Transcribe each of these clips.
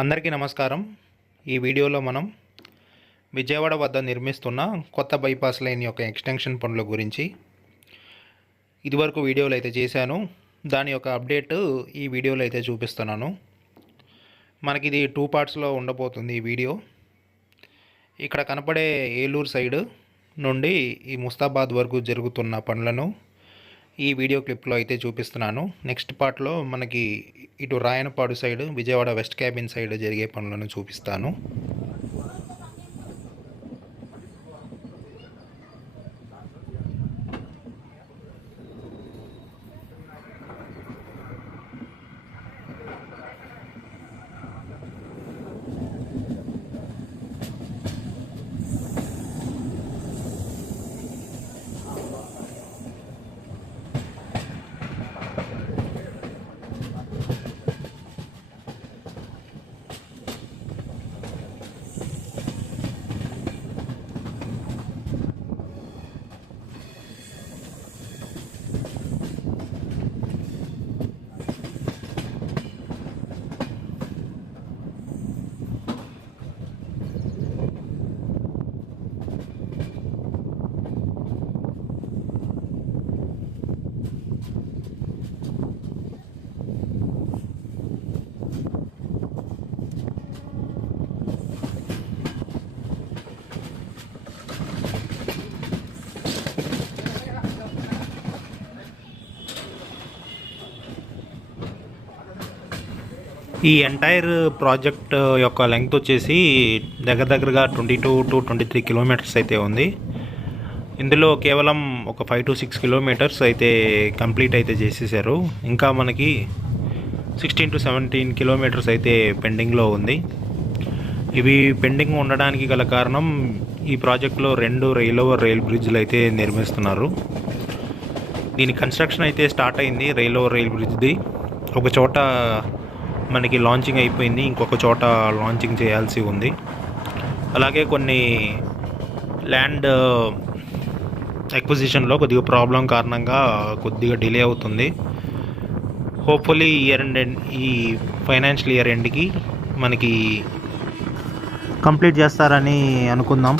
అందరికీ నమస్కారం. ఈ వీడియోలో మనం విజయవాడ వద్ద నిర్మిస్తున్న కొత్త బైపాస్ లైన్ యొక్క ఎక్స్టెన్షన్ పనుల గురించి ఇదివరకు వీడియోలు అయితే చేశాను. దాని యొక్క అప్డేట్ ఈ వీడియోలో అయితే చూపిస్తున్నాను. మనకి ఇది టూ పార్ట్స్లో ఉండబోతుంది ఈ వీడియో. ఇక్కడ కనపడే ఏలూరు సైడ్ నుండి ఈ ముస్తాబాద్ వరకు జరుగుతున్న పనులను ఈ వీడియో క్లిప్లో అయితే చూపిస్తున్నాను. నెక్స్ట్ పార్ట్లో మనకి ఇటు Rayanapadu side Vijayawada west cabin side జరిగే పనులను చూపిస్తాను. ఈ ఎంటైర్ ప్రాజెక్ట్ యొక్క లెంగ్త్ వచ్చేసి దగ్గర దగ్గరగా twenty two to twenty three kilometres అయితే ఉంది. ఇందులో కేవలం ఒక ఫైవ్ టు సిక్స్ కిలోమీటర్స్ అయితే కంప్లీట్ అయితే చేసేసారు. ఇంకా మనకి సిక్స్టీన్ టు సెవెంటీన్ కిలోమీటర్స్ అయితే పెండింగ్లో ఉంది. ఇవి పెండింగ్ ఉండడానికి గల కారణం ఈ ప్రాజెక్ట్లో రెండు రైల్ ఓవర్ రైల్ బ్రిడ్జ్లు అయితే నిర్మిస్తున్నారు. దీని కన్స్ట్రక్షన్ అయితే స్టార్ట్ అయింది రైల్ ఓవర్ రైల్ బ్రిడ్జ్ది ఒక చోట మనకి లాంచింగ్ అయిపోయింది. ఇంకొక చోట లాంచింగ్ చేయాల్సి ఉంది. అలాగే కొన్ని ల్యాండ్ ఎక్విజిషన్లో uh, కొద్దిగా ప్రాబ్లం కారణంగా కొద్దిగా డిలే అవుతుంది. హోప్ఫుల్లీ ఇయర్ ఎండ్ ఈ ఫైనాన్షియల్ ఇయర్ ఎండ్కి మనకి కంప్లీట్ చేస్తారని అనుకుందాం.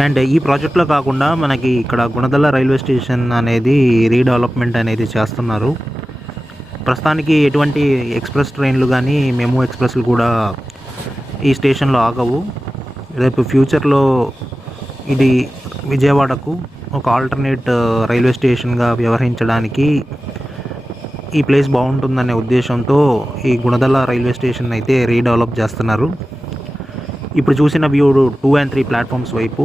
అండ్ ఈ ప్రాజెక్ట్లో కాకుండా మనకి ఇక్కడ గుణదల రైల్వే స్టేషన్ అనేది రీడెవలప్మెంట్ అనేది చేస్తున్నారు. ప్రస్తుతానికి ఎటువంటి ఎక్స్ప్రెస్ ట్రైన్లు కానీ మెమో ఎక్స్ప్రెస్లు కూడా ఈ స్టేషన్లో ఆగవు. రేపు ఫ్యూచర్లో ఇది విజయవాడకు ఒక ఆల్టర్నేట్ రైల్వే స్టేషన్గా వ్యవహరించడానికి ఈ ప్లేస్ బాగుంటుందనే ఉద్దేశంతో ఈ గుణదల రైల్వే స్టేషన్ అయితే రీడెవలప్ చేస్తున్నారు. ఇప్పుడు చూసిన view two and three platforms వైపు.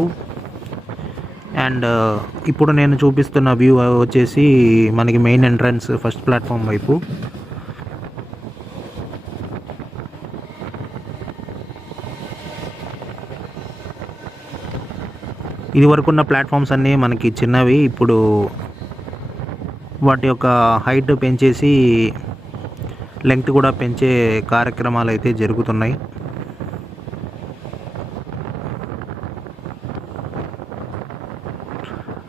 అండ్ uh, ఇప్పుడు నేను చూపిస్తున్న వ్యూ వచ్చేసి మనకి మెయిన్ ఎంట్రన్స్ ఫస్ట్ ప్లాట్ఫామ్ వైపు. ఇది వరకు ఉన్న ప్లాట్ఫామ్స్ అన్నీ మనకి చిన్నవి. ఇప్పుడు వాటి యొక్క హైట్ పెంచేసి లెంగ్త్ కూడా పెంచే కార్యక్రమాలు అయితే జరుగుతున్నాయి.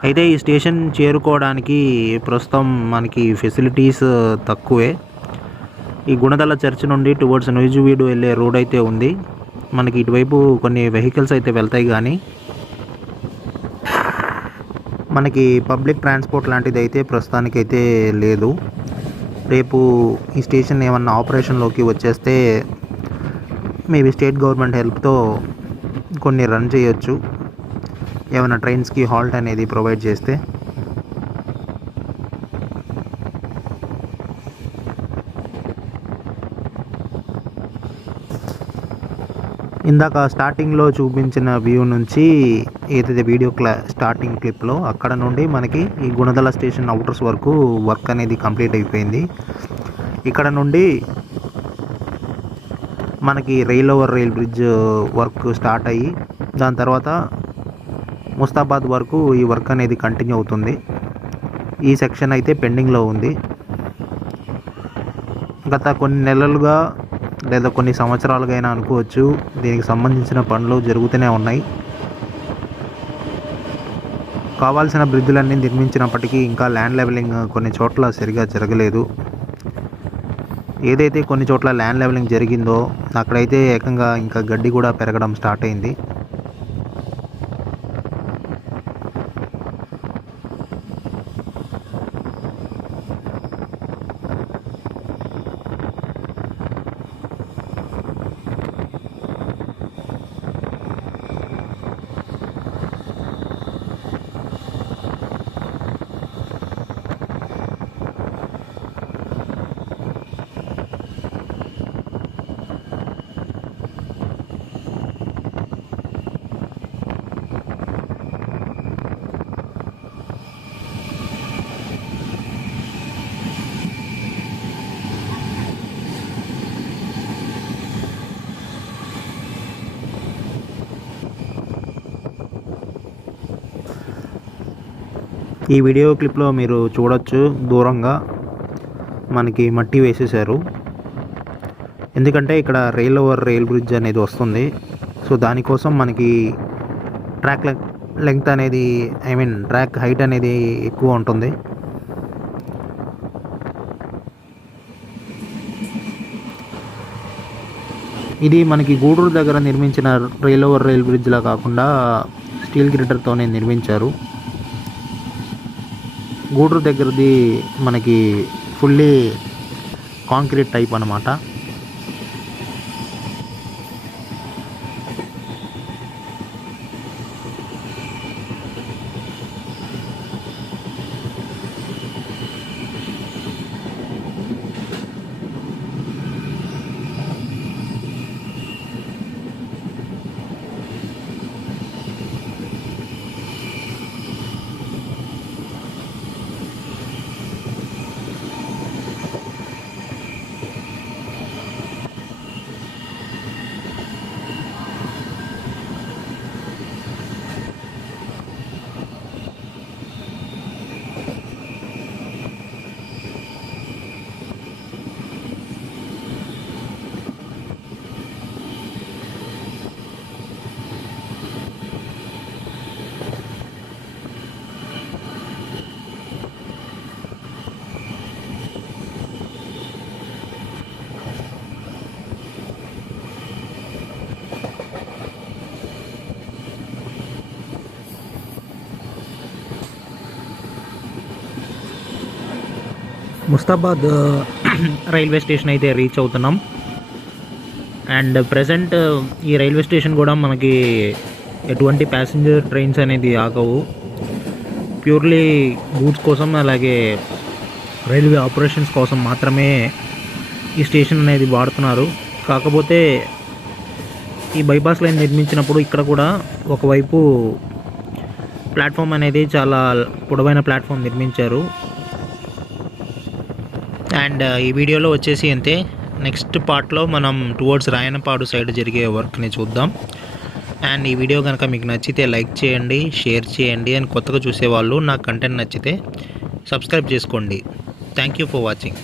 అయితే ఈ స్టేషన్ చేరుకోవడానికి ప్రస్తుతం మనకి ఫెసిలిటీస్ తక్కువే. ఈ గుణదల చర్చ్ నుండి టువర్డ్స్ నొయిజువీడు వెళ్ళే రోడ్ అయితే ఉంది. మనకి ఇటువైపు కొన్ని వెహికల్స్ అయితే వెళ్తాయి కానీ మనకి పబ్లిక్ ట్రాన్స్పోర్ట్ లాంటిది అయితే ప్రస్తుతానికైతే లేదు. రేపు ఈ స్టేషన్ ఏమన్నా ఆపరేషన్లోకి వచ్చేస్తే మేబీ స్టేట్ గవర్నమెంట్ హెల్ప్తో కొన్ని రన్ చేయొచ్చు. ఏమైనా ట్రైన్స్కి హాల్ట్ అనేది ప్రొవైడ్ చేస్తే? ఇందాక స్టార్టింగ్లో చూపించిన వ్యూ నుంచి ఏదైతే వీడియో క్లా స్టార్టింగ్ క్లిప్లో అక్కడ నుండి మనకి ఈ గుణదల స్టేషన్ అవుటర్స్ వరకు వర్క్ అనేది కంప్లీట్ అయిపోయింది. ఇక్కడ నుండి మనకి rail over rail bridge work start అయ్యి దాని తర్వాత ముస్తాబాద్ వరకు ఈ వర్క్ అనేది కంటిన్యూ అవుతుంది. ఈ సెక్షన్ అయితే పెండింగ్లో ఉంది. గత కొన్ని నెలలుగా లేదా కొన్ని సంవత్సరాలుగా అయినా అనుకోవచ్చు దీనికి సంబంధించిన పనులు జరుగుతూనే ఉన్నాయి. కావాల్సిన బ్రిడ్జ్లన్నీ నిర్మించినప్పటికీ ఇంకా ల్యాండ్ లెవెలింగ్ కొన్ని చోట్ల సరిగా జరగలేదు. ఏదైతే కొన్ని చోట్ల ల్యాండ్ లెవెలింగ్ జరిగిందో అక్కడైతే ఏకంగా ఇంకా గడ్డి కూడా పెరగడం స్టార్ట్ అయింది. ఈ వీడియో క్లిప్లో మీరు చూడొచ్చు దూరంగా మనకి మట్టి వేసేసారు ఎందుకంటే ఇక్కడ రైల్ ఓవర్ రైల్ బ్రిడ్జ్ అనేది వస్తుంది. సో దానికోసం మనకి ట్రాక్ లెంగ్త్ అనేది ఐ మీన్ ట్రాక్ హైట్ అనేది ఎక్కువ ఉంటుంది. ఇది మనకి గూడూరు దగ్గర నిర్మించిన రైల్ ఓవర్ రైల్ బ్రిడ్జ్లా కాకుండా స్టీల్ గ్రిటర్తోనే నిర్మించారు. గూడూరు దగ్గరది మనకి ఫుల్లీ కాంక్రీట్ టైప్ అనమాట ముస్తాబాద్ రైల్వే స్టేషన్ అయితే రీచ్ అవుతున్నాం. అండ్ ప్రజెంట్ ఈ రైల్వే స్టేషన్ కూడా మనకి ఎటువంటి ప్యాసింజర్ ట్రైన్స్ అనేది ఆగవు. ప్యూర్లీ గూడ్స్ కోసం అలాగే రైల్వే ఆపరేషన్స్ కోసం మాత్రమే ఈ స్టేషన్ అనేది వాడుతున్నారు. కాకపోతే ఈ బైపాస్ లైన్ నిర్మించినప్పుడు ఇక్కడ కూడా ఒకవైపు ప్లాట్ఫామ్ అనేది చాలా పొడవైన ప్లాట్ఫామ్ నిర్మించారు. అండ్ ఈ వీడియోలో వచ్చేసి అంతే. నెక్స్ట్ పార్ట్లో మనం టువర్డ్స్ రాయనపాడు సైడ్ జరిగే వర్క్ని చూద్దాం. అండ్ ఈ వీడియో కనుక మీకు నచ్చితే లైక్ చేయండి షేర్ చేయండి అండ్ కొత్తగా చూసేవాళ్ళు నా కంటెంట్ నచ్చితే సబ్స్క్రైబ్ చేసుకోండి. Thank you for watching